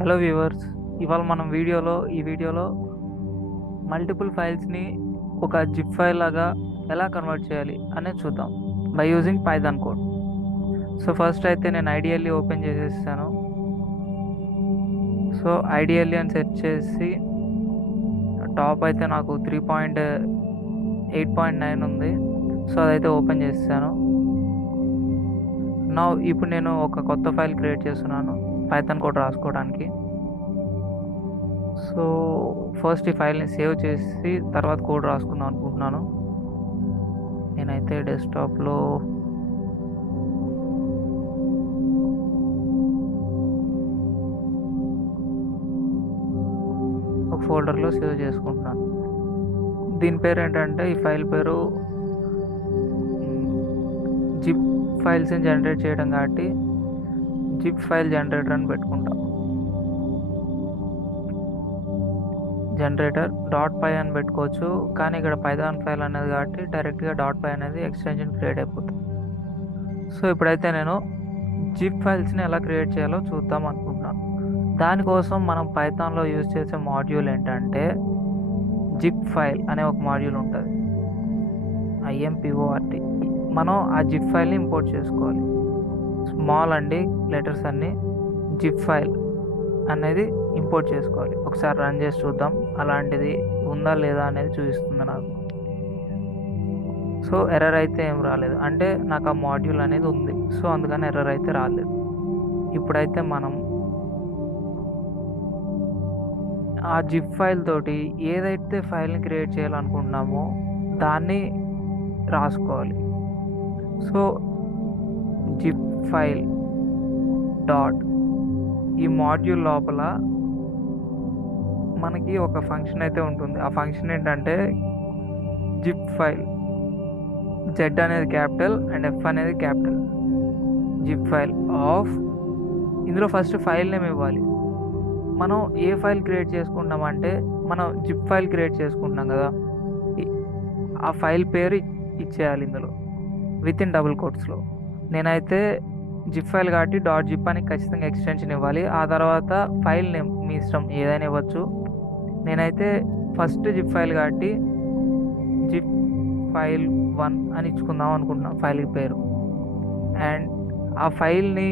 Hello viewers, ఇవాళ మనం ఈ వీడియోలో మల్టిపుల్ ఫైల్స్ని ఒక జిప్ ఫైల్ లాగా ఎలా కన్వర్ట్ చేయాలి అనేది చూద్దాం by using Python code. So first అయితే నేను ఐడియల్లీ ఓపెన్ చేసేసాను. సో ఐడియల్లీ అని సెర్చ్ చేసి టాప్ అయితే నాకు 3.8.9 ఉంది. సో అదైతే ఓపెన్ చేసాను. ఇప్పుడు నేను ఒక కొత్త ఫైల్ క్రియేట్ చేస్తున్నాను పైథాన్ కోడ్ రాసుకోవడానికి. సో ఫస్ట్ ఈ ఫైల్ని సేవ్ చేసి తర్వాత కోడ్ రాసుకుందాం అనుకుంటున్నాను. నేనైతే డెస్క్టాప్లో ఒక ఫోల్డర్లో సేవ్ చేసుకుంటున్నాను. దీని పేరు ఏంటంటే, ఈ ఫైల్ పేరు జిప్ ఫైల్స్ని జనరేట్ చేయడం కాబట్టి జిప్ ఫైల్ జనరేటర్ అని పెట్టుకుంటాం. generator.py అని పెట్టుకోవచ్చు, కానీ ఇక్కడ పైథాన్ ఫైల్ అనేది కాబట్టి డైరెక్ట్గా .py అనేది ఎక్స్టెన్షన్ క్రియేట్ అయిపోతుంది. సో ఇప్పుడైతే నేను జిప్ ఫైల్స్ని ఎలా క్రియేట్ చేయాలో చూద్దాం అనుకుంటున్నాను. దానికోసం మనం పైథాన్లో యూజ్ చేసే మాడ్యూల్ ఏంటంటే జిప్ ఫైల్ అనే ఒక మాడ్యూల్ ఉంటుంది, IMPORT. మనం ఆ జిప్ ఫైల్ని ఇంపోర్ట్ చేసుకోవాలి. స్మాల్ అండి లెటర్స్ అన్ని జిప్ ఫైల్ అనేది ఇంపోర్ట్ చేసుకోవాలి. ఒకసారి రన్ చేసి చూద్దాం అలాంటిది ఉందా లేదా అనేది చూపిస్తుంది నాకు. సో ఎర్రర్ అయితే ఏం రాలేదు, అంటే నాకు ఆ మాడ్యూల్ అనేది ఉంది, సో అందుకని ఎర్రర్ అయితే రాలేదు. ఇప్పుడైతే మనం ఆ జిప్ ఫైల్ తోటి ఏదైతే ఫైల్ని క్రియేట్ చేయాలనుకుంటున్నామో దాన్ని రాసుకోవాలి. సో జిప్ ఫైల్ డాట్ ఈ మాడ్యూల్ లోపల మనకి ఒక ఫంక్షన్ అయితే ఉంటుంది. ఆ ఫంక్షన్ ఏంటంటే జిప్ ఫైల్, Z అనేది క్యాపిటల్ అండ్ F అనేది క్యాపిటల్, జిప్ ఫైల్ ఆఫ్. ఇందులో ఫస్ట్ ఫైల్ నేమ్ ఇవ్వాలి. మనం ఏ ఫైల్ క్రియేట్ చేసుకుంటామంటే, మనం జిప్ ఫైల్ క్రియేట్ చేసుకుంటున్నాం కదా, ఆ ఫైల్ పేరు ఇచ్చేయాలి ఇందులో విత్ ఇన్ డబుల్ కోట్స్లో. నేనైతే జిప్ ఫైల్ కాబట్టి .zip అని ఖచ్చితంగా ఎక్స్టెన్షన్ ఇవ్వాలి. ఆ తర్వాత ఫైల్ నేమ్ మీ ఇష్టం ఏదైనా ఇవ్వచ్చు. నేనైతే ఫస్ట్ జిప్ ఫైల్ కాబట్టి జిప్ ఫైల్ 1 అని ఇచ్చుకుందాం అనుకుంటున్నాను ఫైల్ పేరు. అండ్ ఆ ఫైల్ని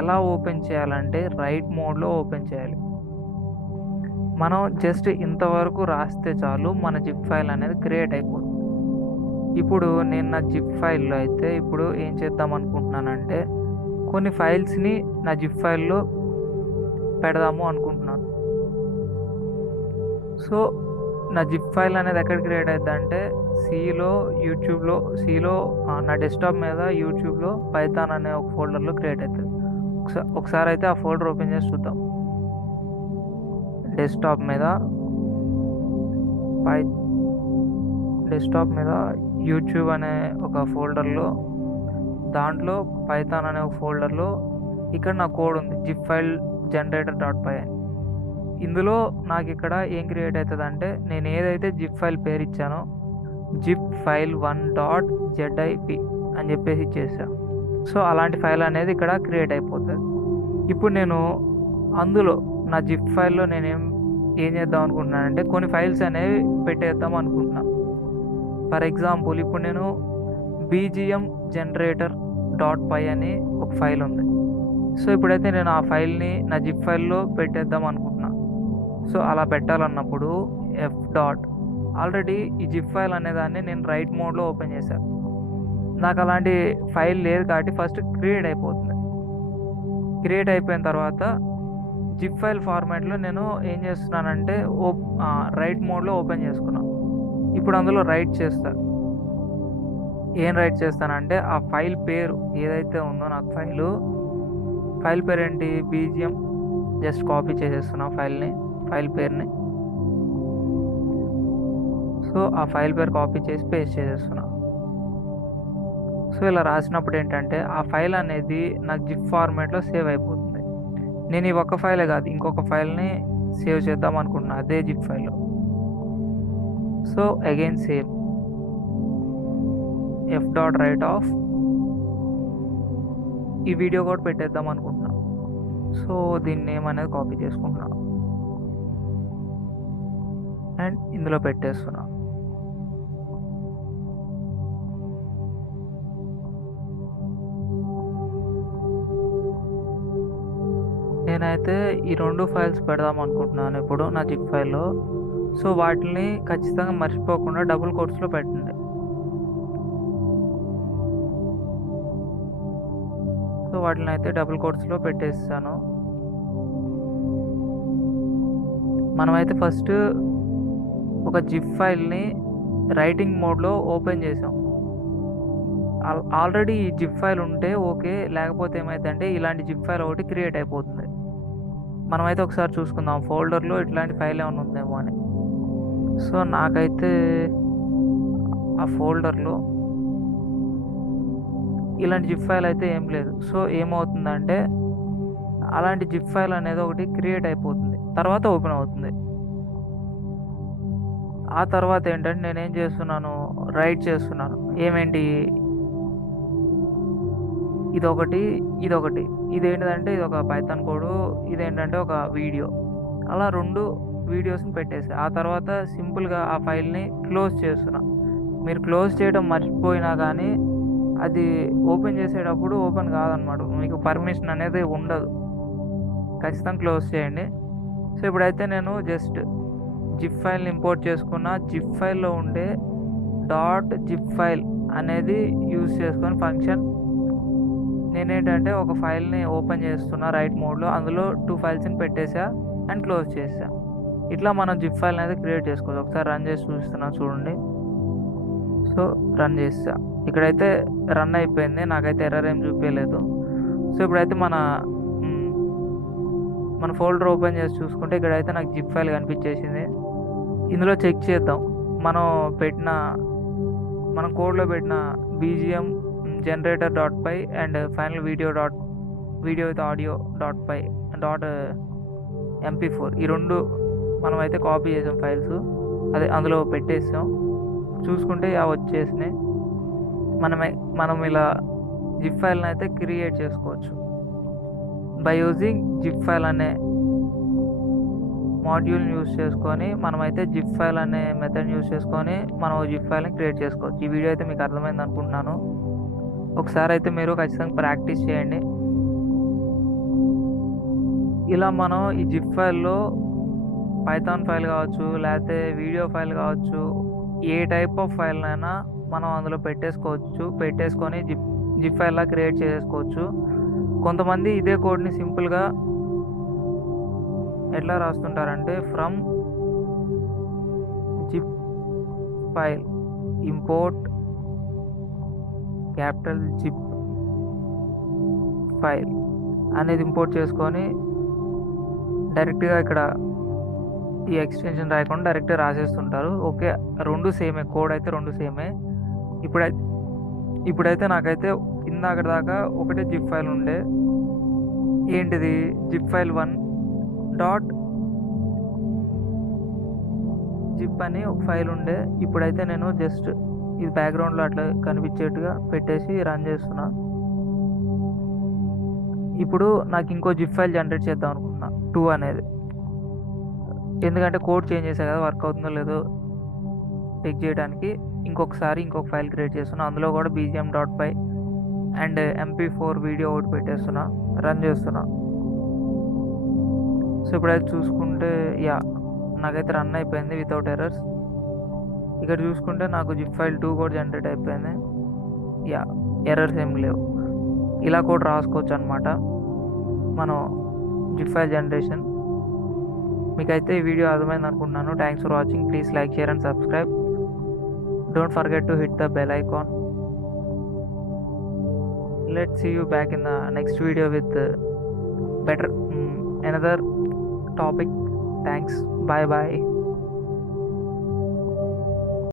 ఎలా ఓపెన్ చేయాలంటే రైట్ మోడ్లో ఓపెన్ చేయాలి. మనం జస్ట్ ఇంతవరకు రాస్తే చాలు మన జిప్ ఫైల్ అనేది క్రియేట్ అయిపోతుంది. ఇప్పుడు నేను నా జిప్ ఫైల్లో అయితే ఇప్పుడు ఏం చేద్దాం అనుకుంటున్నానంటే, కొన్ని ఫైల్స్ని నా జిప్ ఫైల్లో పెడదాము అనుకుంటున్నాను. సో నా జిప్ ఫైల్ అనేది ఎక్కడ క్రియేట్ అవుతుంది అంటే సిలో నా డెస్క్టాప్ మీద యూట్యూబ్లో పైథాన్ అనే ఒక ఫోల్డర్లో క్రియేట్ అవుతుంది. ఒకసారి అయితే ఆ ఫోల్డర్ ఓపెన్ చేసి చూద్దాం. డెస్క్టాప్ మీద యూట్యూబ్ అనే ఒక ఫోల్డర్లో, దాంట్లో పైథాన్ అనే ఒక ఫోల్డర్లో ఇక్కడ నా కోడ్ ఉంది, జిప్ ఫైల్ generator.py అని. ఇందులో నాకు ఇక్కడ ఏం క్రియేట్ అవుతుంది అంటే, నేను ఏదైతే జిప్ ఫైల్ పేరు ఇచ్చానో జిప్ ఫైల్ 1.zip అని చెప్పేసి ఇచ్చేసాను. సో అలాంటి ఫైల్ అనేది ఇక్కడ క్రియేట్ అయిపోతుంది. ఇప్పుడు నేను అందులో నా జిప్ ఫైల్లో ఏం చేద్దాం అనుకుంటున్నానంటే, కొన్ని ఫైల్స్ అనేవి పెట్టేద్దాం అనుకుంటున్నాను. ఫర్ ఎగ్జాంపుల్ ఇప్పుడు నేను bgmgenerator.py అని ఒక ఫైల్ ఉంది. సో ఇప్పుడైతే నేను ఆ ఫైల్ని నా జిప్ ఫైల్లో పెట్టేద్దాం అనుకుంటున్నాను. సో అలా పెట్టాలన్నప్పుడు ఆల్రెడీ ఈ జిప్ ఫైల్ అనేదాన్ని నేను రైట్ మోడ్లో ఓపెన్ చేశాను. నాకు అలాంటి ఫైల్ లేదు కాబట్టి ఫస్ట్ క్రియేట్ అయిపోతుంది. క్రియేట్ అయిపోయిన తర్వాత జిప్ ఫైల్ ఫార్మాట్లో నేను ఏం చేస్తున్నానంటే రైట్ మోడ్లో ఓపెన్ చేసుకున్నాను. ఇప్పుడు అందులో ఏం రైట్ చేస్తానంటే, ఆ ఫైల్ పేరు ఏదైతే ఉందో నాకు ఫైల్ పేరు ఏంటి, బీజిఎం. జస్ట్ కాపీ చేసేస్తున్నా ఫైల్ పేరుని. సో ఆ ఫైల్ పేరు కాపీ చేసి పేస్ట్ చేసేస్తున్నా. సో ఇలా రాసినప్పుడు ఏంటంటే ఆ ఫైల్ అనేది నాకు జిప్ ఫార్మాట్లో సేవ్ అయిపోతుంది. నేను ఈ ఒక్క ఫైలే కాదు ఇంకొక ఫైల్ని సేవ్ చేద్దాం అనుకుంటున్నా అదే జిప్ ఫైల్లో. So again same f.write of ఈ వీడియో కూడా పెట్టేద్దాం అనుకుంటున్నా. సో దీని నేమ్ అనేది కాపీ చేసుకుంటున్నా అండ్ ఇందులో పెట్టేస్తున్నా. నేనైతే ఈ 2 ఫైల్స్ పెడదాం అనుకుంటున్నాను ఇప్పుడు నా జిప్ ఫైల్లో. సో వాటిని ఖచ్చితంగా మర్చిపోకుండా డబుల్ కోట్స్లో పెట్టండి. సో వాటిని అయితే డబుల్ కోట్స్లో పెట్టేస్తాను. మనమైతే ఫస్ట్ ఒక జిప్ ఫైల్ని రైటింగ్ మోడ్లో ఓపెన్ చేసాం. ఆల్రెడీ ఈ జిప్ ఫైల్ ఉంటే ఓకే, లేకపోతే ఏమైందంటే ఇలాంటి జిప్ ఫైల్ ఒకటి క్రియేట్ అయిపోతుంది. మనమైతే ఒకసారి చూసుకుందాం ఫోల్డర్లో ఇట్లాంటి ఫైల్ ఏమైనా ఉందేమో అని. సో నాకైతే ఆ ఫోల్డర్లో ఇలాంటి జిప్ ఫైల్ అయితే ఏం లేదు. సో ఏమవుతుందంటే అలాంటి జిప్ ఫైల్ అనేది ఒకటి క్రియేట్ అయిపోతుంది, తర్వాత ఓపెన్ అవుతుంది. ఆ తర్వాత ఏంటంటే నేనేం చేస్తున్నాను, రైట్ చేస్తున్నాను. ఏమేంటి, ఇదొకటి ఇదొకటి. ఇదేంటిదంటే ఇది ఒక పైథాన్ కోడ్, ఇదేంటంటే ఒక వీడియో. అలా 2 వీడియోస్ని పెట్టేసి ఆ తర్వాత సింపుల్గా ఆ ఫైల్ని క్లోజ్ చేస్తున్నా. మీరు క్లోజ్ చేయడం మర్చిపోయినా కానీ అది ఓపెన్ చేసేటప్పుడు ఓపెన్ కాదనమాట, మీకు పర్మిషన్ అనేది ఉండదు. ఖచ్చితంగా క్లోజ్ చేయండి. సో ఇప్పుడైతే నేను జస్ట్ జిప్ ఫైల్ని ఇంపోర్ట్ చేసుకున్న. జిప్ ఫైల్లో ఉండే జిప్ ఫైల్ అనేది యూజ్ చేసుకొని ఫంక్షన్ నేనేంటంటే ఒక ఫైల్ని ఓపెన్ చేస్తున్నా రైట్ మోడ్లో, అందులో 2 ఫైల్స్ని పెట్టేసా అండ్ క్లోజ్ చేసా. ఇట్లా మనం జిప్ ఫైల్ అనేది క్రియేట్ చేసుకోవచ్చు. ఒకసారి రన్ చేసి చూస్తున్నా చూడండి. సో రన్ చేసా, ఇక్కడైతే రన్ అయిపోయింది, నాకైతే ఎర్రర్ ఏం చూపించలేదు. సో ఇప్పుడైతే మన ఫోల్డర్ ఓపెన్ చేసి చూసుకుంటే ఇక్కడైతే నాకు జిప్ ఫైల్ కనిపించేసింది. ఇందులో చెక్ చేద్దాం. మనం కోడ్లో పెట్టిన bgmgenerator.py and final video with audio.py .mp4 ఈ 2 మనం అయితే కాపీ చేసాం ఫైల్స్, అదే అందులో పెట్టేసాం. చూసుకుంటే వచ్చేసినాయి. మనం ఇలా జిప్ ఫైల్ని అయితే క్రియేట్ చేసుకోవచ్చు బై యూజింగ్ జిప్ ఫైల్ అనే మాడ్యూల్ని యూజ్ చేసుకొని. మనమైతే జిప్ ఫైల్ అనే మెథడ్ యూజ్ చేసుకొని మనం జిప్ ఫైల్ని క్రియేట్ చేసుకోవచ్చు. ఈ వీడియో అయితే మీకు అర్థమైంది అనుకుంటున్నాను. ఒకసారి అయితే మీరు ఖచ్చితంగా ప్రాక్టీస్ చేయండి. ఇలా మనం ఈ జిప్ ఫైల్లో పైథాన్ ఫైల్ కావచ్చు, లేకపోతే వీడియో ఫైల్ కావచ్చు, ఏ టైప్ ఆఫ్ ఫైల్ అయినా మనం అందులో పెట్టేసుకొని జిప్ ఫైల్లా క్రియేట్ చేసుకోవచ్చు. కొంతమంది ఇదే కోడ్ని సింపుల్గా ఎట్లా రాస్తుంటారంటే from zip file import capital zip file అనేది ఇంపోర్ట్ చేసుకొని డైరెక్ట్గా ఇక్కడ ఈ ఎక్స్టెన్షన్ రాయకుండా డైరెక్ట్గా రాసేస్తుంటారు. ఓకే, 2 సేమే, కోడ్ అయితే 2 సేమే. ఇప్పుడైతే నాకైతే ఇందాక దాకా ఒకటే జిప్ ఫైల్ ఉండే, ఏంటిది జిప్ ఫైల్ 1 డాట్ జిప్ అని ఒక ఫైల్ ఉండే. ఇప్పుడైతే నేను జస్ట్ ఇది బ్యాక్గ్రౌండ్లో అట్లా కనిపించేట్టుగా పెట్టేసి రన్ చేస్తున్నా. ఇప్పుడు నాకు ఇంకో జిప్ ఫైల్ జనరేట్ చేద్దాం అనుకున్నా 2 అనేది, ఎందుకంటే కోడ్ చేంజ్ చేసా కదా, వర్క్ అవుతుందో లేదో చెక్ చేయడానికి ఇంకొక ఫైల్ క్రియేట్ చేస్తున్నా. అందులో కూడా bgm.py అండ్ mp4 వీడియో ఒకటి పెట్టేస్తున్నా, రన్ చేస్తున్నా. సో ఇప్పుడైతే చూసుకుంటే నాకైతే రన్ అయిపోయింది వితౌట్ ఎర్రర్స్. ఇక్కడ చూసుకుంటే నాకు జిప్ ఫైల్ 2 కూడా జనరేట్ అయిపోయింది. ఎర్రర్స్ ఏం లేవు. ఇలా కూడా రాసుకోవచ్చు అనమాట మనం జిప్ ఫైల్ జనరేషన్. మీకైతే ఈ వీడియో అర్థమైంది అనుకుంటున్నాను. Thanks for watching. Please like, share and subscribe. Don't forget to hit the bell icon. Let's see you back in the next video with better another topic. Thanks. Bye bye.